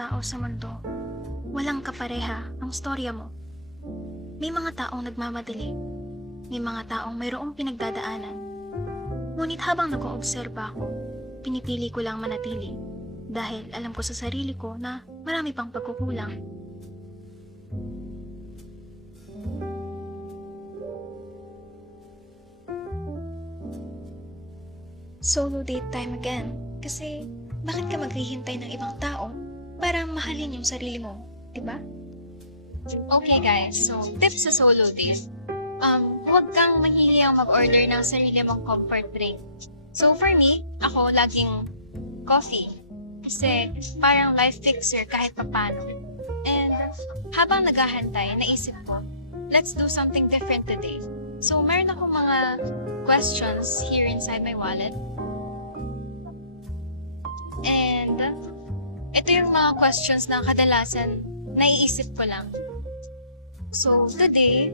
tao sa mundo, walang kapareha ang storya mo. May mga taong nagmamadali, may mga taong mayroong pinagdadaanan. Ngunit habang nag-oobserba ako, pinipili ko lang manatili dahil alam ko sa sarili ko na marami pang pagkukulang. Solo date time again. Kasi bakit ka maghihintay ng ibang tao para mahalin yung sarili mo, di ba? Okay guys, so tips sa solo date. Huwag kang mahihiyang mag-order ng sarili mong comfort drink. So for me, ako laging coffee. Kasi parang life fixer kahit papano. And habang naghahantay, naisip ko, let's do something different today. So meron akong mga questions here inside my wallet. And ito yung mga questions na kadalasan naiisip ko lang. So today,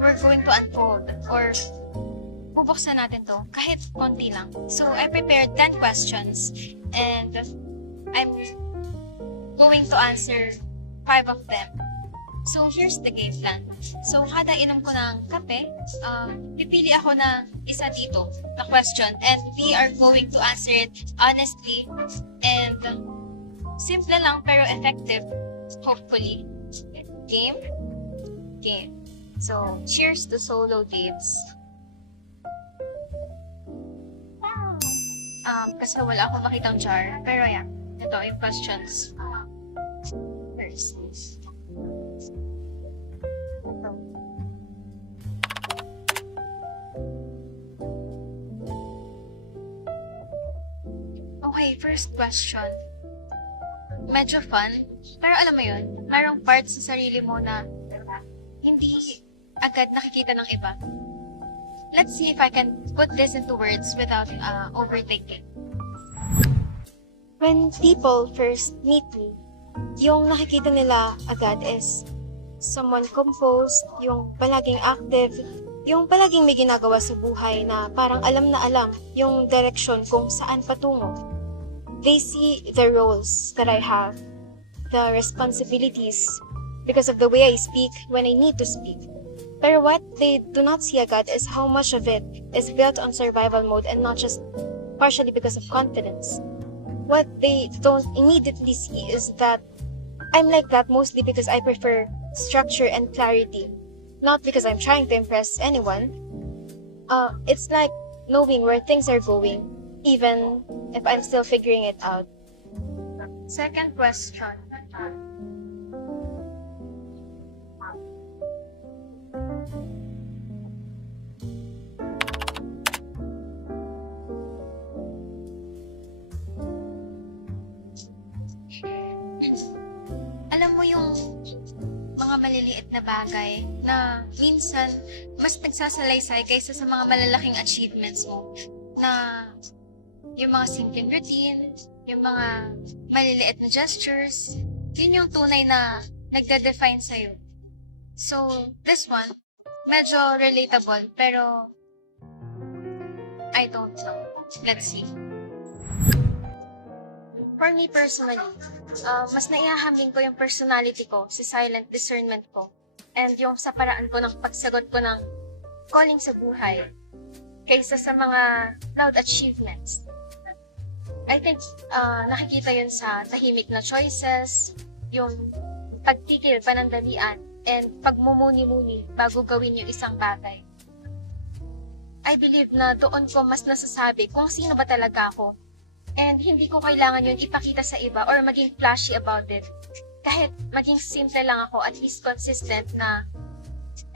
we're going to unfold or bubuksan natin to kahit konti lang. So I prepared 10 questions and I'm going to answer 5 of them. So here's the game plan. So kada inom ko ng kape, pipili ako na isa dito na question and we are going to answer it honestly and simple lang pero effective, hopefully. Game? Game. So, cheers to solo dates. Kasi wala akong makitang jar. Pero yan, ito yung questions. First. Ito. Okay, first question. Medyo fun, pero alam mo yun, mayroong parts sa sarili mo na hindi agad nakikita ng iba. Let's see if I can put this into words without overthinking. When people first meet me, yung nakikita nila agad is someone composed, yung palaging active, yung palaging may ginagawa sa buhay na parang alam na alam yung direction kung saan patungo. They see the roles that I have, the responsibilities, because of the way I speak when I need to speak. Pero what they do not see agad is how much of it is built on survival mode and not just partially because of confidence. What they don't immediately see is that I'm like that mostly because I prefer structure and clarity, not because I'm trying to impress anyone. It's like knowing where things are going, even if I'm still figuring it out. Second question. Alam mo yung mga maliliit na bagay na minsan mas nagsasalaysay kaysa sa mga malalaking achievements mo na yung mga simpleng routine, yung mga maliliit na gestures, yun yung tunay na nagda-define sa'yo. So, this one, medyo relatable, pero I don't know. Let's see. For me personally, mas naihahamlin ko yung personality ko sa silent discernment ko and yung sa paraan ko ng pagsagot ko ng calling sa buhay kaysa sa mga loud achievements. I think nakikita yun sa tahimik na choices, yung pagtigil panandalian, and pagmumuni-muni bago gawin yung isang bagay. I believe na doon ko mas nasasabi kung sino ba talaga ako. And hindi ko kailangan yun ipakita sa iba or maging flashy about it. Kahit maging simple lang ako, at least consistent na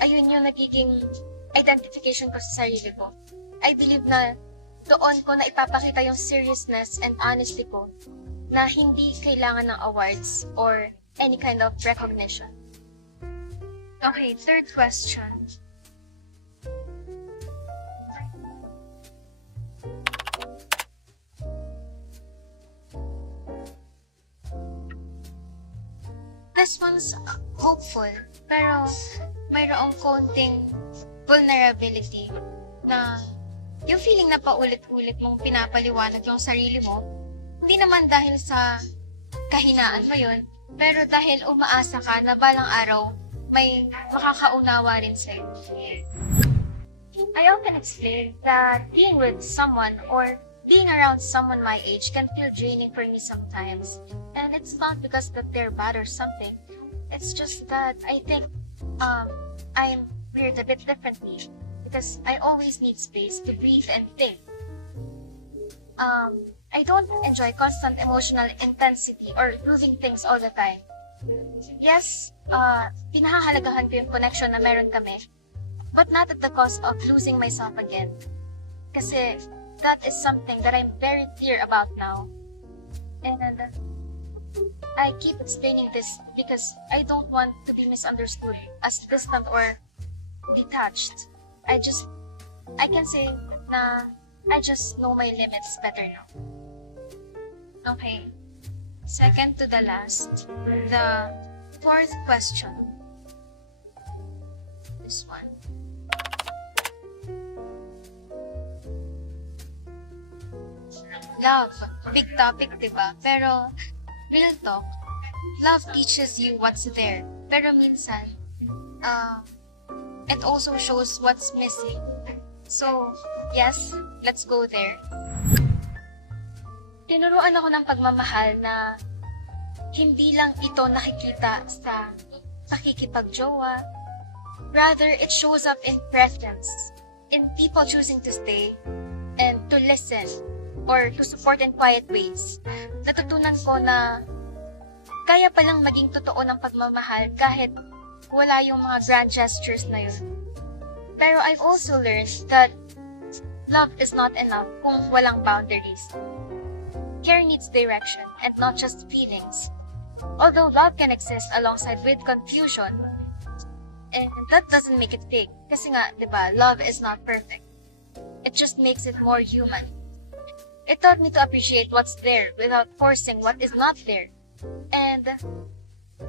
ayun yung nagiging identification ko sa sarili ko. I believe na doon ko na ipapakita yung seriousness and honesty ko na hindi kailangan ng awards or any kind of recognition. Okay, third question. This one's hopeful, pero mayroong konting vulnerability na yung feeling na paulit-ulit mong pinapaliwanag yung sarili mo, hindi naman dahil sa kahinaan mo yun, pero dahil umaasa ka na balang araw, may makakaunawa rin sa'yo. I often explain that being with someone or being around someone my age can feel draining for me sometimes. And it's not because that they're bad or something. It's just that I think I'm weird a bit differently because I always need space to breathe and think. I don't enjoy constant emotional intensity or proving things all the time. Yes, pinahahalagahan ko yung connection na meron kami, but not at the cost of losing myself again. Kasi that is something that I'm very clear about now. And I keep explaining this because I don't want to be misunderstood as distant or detached. I can say na I just know my limits better now. Okay. Second to the last, the fourth question. This one. Love. Big topic, diba? Pero, real talk, love teaches you what's there. Pero minsan, it also shows what's missing. So, yes, let's go there. Tinuruan ako ng pagmamahal na hindi lang ito nakikita sa pakikipagjowa. Rather, it shows up in presence, in people choosing to stay and to listen or to support in quiet ways. Natutunan ko na kaya palang maging totoo ng pagmamahal kahit wala yung mga grand gestures na yun. Pero I've also learned that love is not enough kung walang boundaries. Care needs direction and not just feelings. Although love can exist alongside with confusion, and that doesn't make it fake. Kasi nga, diba, love is not perfect. It just makes it more human. It taught me to appreciate what's there without forcing what is not there. And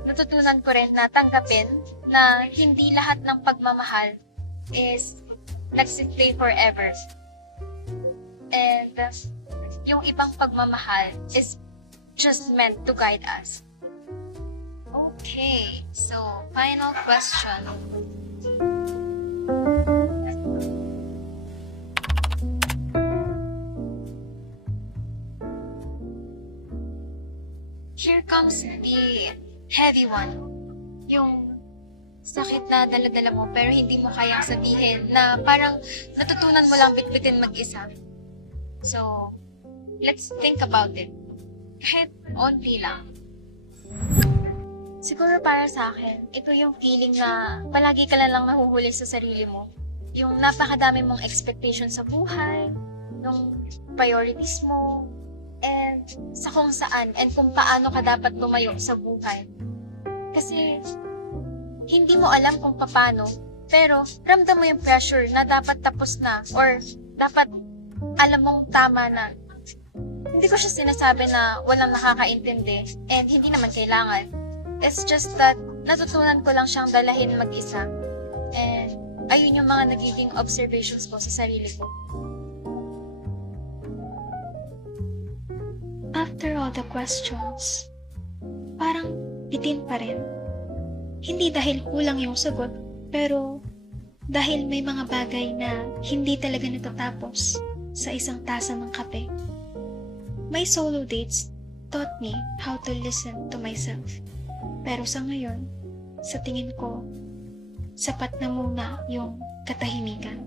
natutunan ko rin na tanggapin na hindi lahat ng pagmamahal is nagsiplay forever. And yung ibang pagmamahal is just meant to guide us. Okay, so final question. Here comes the heavy one. Yung sakit na dala-dala mo pero hindi mo kayang sabihin na parang natutunan mo lang bitbitin mag-isa. So, let's think about it. Kahit onti lang. Siguro para sa akin, ito yung feeling na palagi ka na lang nahuhuli sa sarili mo. Yung napakadami mong expectation sa buhay, yung priorities mo, and sa kung saan and kung paano ka dapat tumayo sa buhay. Kasi hindi mo alam kung paano, pero ramdam mo yung pressure na dapat tapos na or dapat alam mong tama na. Hindi ko siya sinasabi na walang nakakaintindi and hindi naman kailangan. It's just that natutunan ko lang siyang dalahin mag-isa. And ayun yung mga nagiging observations ko sa sarili ko. After all the questions, parang bitin pa rin. Hindi dahil kulang yung sagot, pero dahil may mga bagay na hindi talaga natatapos sa isang tasa ng kape. My solo dates taught me how to listen to myself. Pero sa ngayon, sa tingin ko, sapat na muna yung katahimikan.